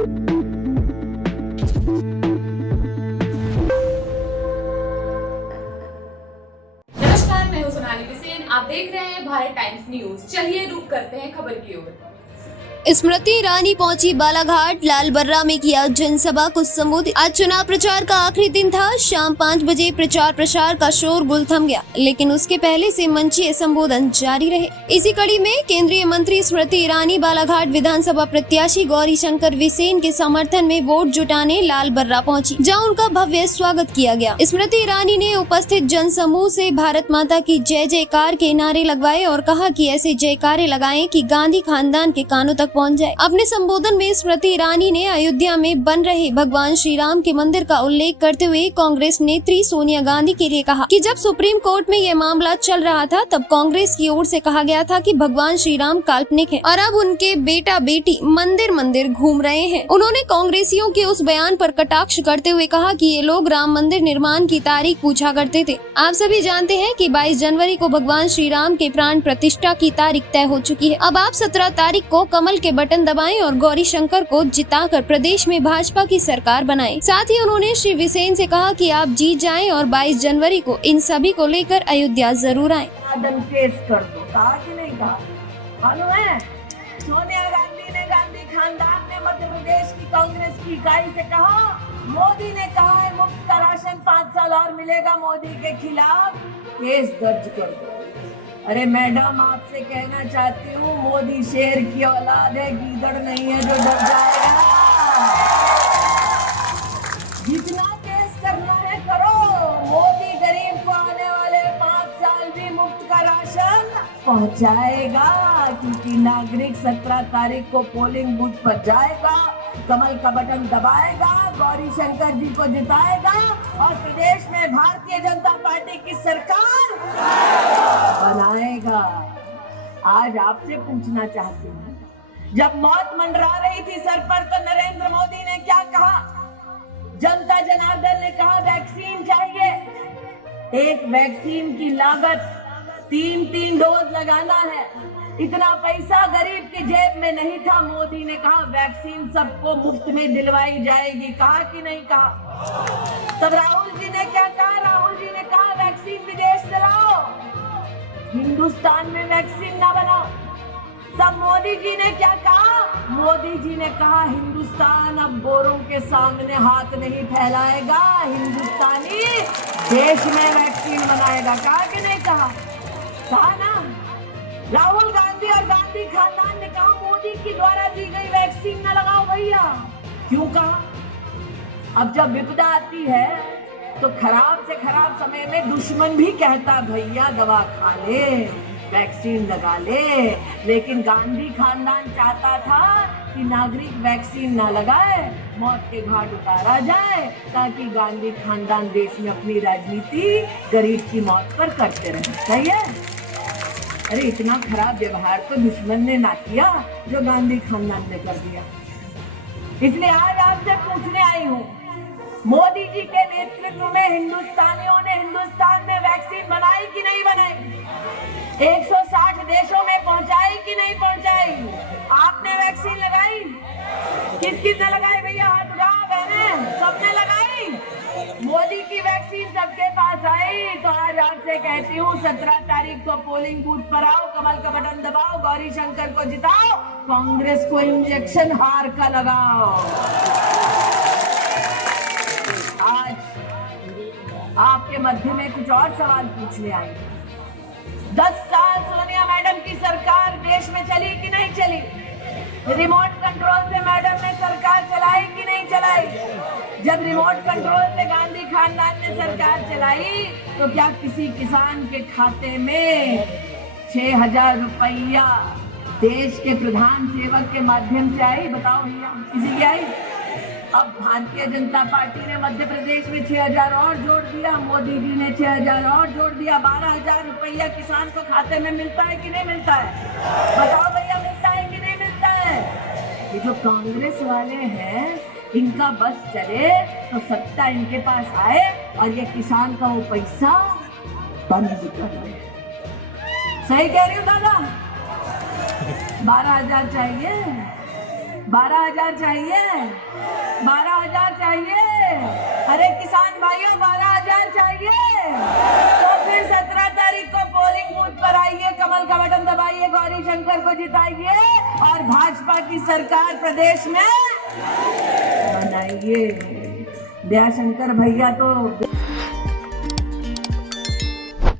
नमस्कार, मैं हूं सोनाली बिसेन। आप देख रहे हैं भारत टाइम्स न्यूज। चलिए रुक करते हैं खबर की ओर। स्मृति ईरानी पहुंची बालाघाट, लाल बर्रा में किया जनसभा को संबोधित। आज चुनाव प्रचार का आखिरी दिन था। शाम 5 बजे प्रचार प्रसार का शोरगुल थम गया, लेकिन उसके पहले से मंचीय संबोधन जारी रहे। इसी कड़ी में केंद्रीय मंत्री स्मृति ईरानी बालाघाट विधानसभा प्रत्याशी गौरीशंकर बिसेन के समर्थन में वोट जुटाने लाल बर्रा पहुंची, जहां उनका भव्य स्वागत किया गया। स्मृति ईरानी ने उपस्थित जनसमूह से भारत माता की जय जयकार के नारे लगवाए और कहा कि ऐसे जयकारे लगाएं कि गांधी खानदान के कानों तक पहुंच जाए। अपने संबोधन में स्मृति ईरानी ने अयोध्या में बन रहे भगवान श्री राम के मंदिर का उल्लेख करते हुए कांग्रेस नेत्री सोनिया गांधी के लिए कहा कि जब सुप्रीम कोर्ट में यह मामला चल रहा था, तब कांग्रेस की ओर से कहा गया था कि भगवान श्री राम काल्पनिक है और अब उनके बेटा बेटी मंदिर मंदिर घूम रहे हैं। उन्होंने कांग्रेसियों के उस बयान पर कटाक्ष करते हुए कहा कि ये लोग राम मंदिर निर्माण की तारीख पूछा करते थे। आप सभी जानते हैं कि 22 जनवरी को भगवान श्री राम के प्राण प्रतिष्ठा की तारीख तय हो चुकी है। अब आप 17 तारीख को कमल के बटन दबाएं और गौरीशंकर को जिताकर प्रदेश में भाजपा की सरकार बनाएं। साथ ही उन्होंने श्री बिसेन से कहा कि आप जीत जाएं और 22 जनवरी को इन सभी को लेकर अयोध्या जरूर आएं। पेश कर दो, कहा कि नहीं कहा? मालूम है, सोनिया गांधी ने, गांधी खानदान ने मध्य प्रदेश की कांग्रेस की इकाई से कहा, मोदी ने कहा है मुफ्त का राशन 5 साल और मिलेगा, मोदी के खिलाफ केस दर्ज कर दो। अरे मैडम, आपसे कहना चाहती हूँ, मोदी शेर की औलाद है, गीदड़ नहीं है जो डर जाएगा। जितना केस करना है करो, मोदी गरीब को आने वाले 5 साल भी मुफ्त का राशन पहुंचाएगा, क्योंकि नागरिक 17 तारीख को पोलिंग बूथ पर जाएगा, कमल का बटन दबाएगा, गौरीशंकर जी को जिताएगा और प्रदेश में भारतीय जनता पार्टी की सरकार बनाएगा। आज आपसे पूछना चाहती हूँ, जब मौत मंडरा रही थी सर पर, तो नरेंद्र मोदी ने क्या कहा? जनता जनार्दन ने कहा वैक्सीन चाहिए। एक वैक्सीन की लागत 3-3 डोज लगाना है, इतना पैसा गरीब की जेब में नहीं था। मोदी ने कहा वैक्सीन सबको मुफ्त में दिलवाई जाएगी, कहा कि नहीं कहा? तब राहुल जी ने क्या कहा? राहुल जी ने कहा वैक्सीन विदेश से लाओ, हिंदुस्तान में वैक्सीन ना बनाओ। तब मोदी जी ने क्या कहा? मोदी जी ने कहा हिंदुस्तान अब गोरों के सामने हाथ नहीं फैलाएगा, हिंदुस्तानी देश में वैक्सीन बनाएगा, कहा कि नहीं कहा? कहा ना। राहुल गांधी और गांधी खानदान ने कहा मोदी की द्वारा दी गई वैक्सीन न लगाओ भैया। क्यों कहा? अब जब विपदा आती है तो खराब से खराब समय में दुश्मन भी कहता भैया दवा खा ले, वैक्सीन लगा ले। लेकिन गांधी खानदान चाहता था कि नागरिक वैक्सीन ना लगाए, मौत के घाट उतारा जाए, ताकि गांधी खानदान देश में अपनी राजनीति गरीब की मौत पर करते रहे। सही है? अरे इतना खराब व्यवहार तो दुश्मन ने ना किया जो गांधी खानदान ने कर दिया। इसलिए आज आपसे पूछने आई हूँ, मोदी जी के नेतृत्व में हिंदुस्तानियों ने हिंदुस्तान में वैक्सीन बनाई कि नहीं बनाई? 160 देशों में पहुंचाई कि नहीं पहुंचाई? आपने वैक्सीन लगाई? किस किस ने लगाई भैया? हाथ उठाओ बहने, सबने लगाई। मोदी की वैक्सीन सबके पास आई। तो आज आपसे कहती हूँ 17 तारीख को पोलिंग बूथ पर आओ, कमल का बटन दबाओ, गौरीशंकर को जिताओ, कांग्रेस को इंजेक्शन हार का लगाओ। आज आपके मध्य में कुछ और सवाल पूछने आई। 10 साल सोनिया मैडम की सरकार देश में चली कि नहीं चली? रिमोट कंट्रोल से मैडम ने सरकार चलाई कि नहीं चलाई? जब रिमोट कंट्रोल से गांधी खानदान ने सरकार चलाई, तो क्या किसी किसान के खाते में 6,000 रुपया देश के प्रधान सेवक के माध्यम से आई? बताओ भैया, किसी की आई? अब भारतीय जनता पार्टी ने मध्य प्रदेश में 6,000 और जोड़ दिया, मोदी जी ने 6,000 और जोड़ दिया, 12,000 रुपया किसान को खाते में मिलता है कि नहीं मिलता है? बताओ भैया, मिलता है कि नहीं मिलता है? ये जो कांग्रेस वाले हैं, इनका बस चले तो सत्ता इनके पास आए और ये किसान का वो पैसा बंद कर दे। सही कह रही हूँ दादा? 12,000 चाहिए, 12,000 चाहिए, 12,000 चाहिए। अरे किसान भाइयों 12,000 चाहिए तो फिर 17 तारीख को पोलिंग बूथ पर आइए, कमल का बटन दबाइए, गौरी शंकर को जिताइए और भाजपा की सरकार प्रदेश में बनाइए। दयाशंकर भैया तो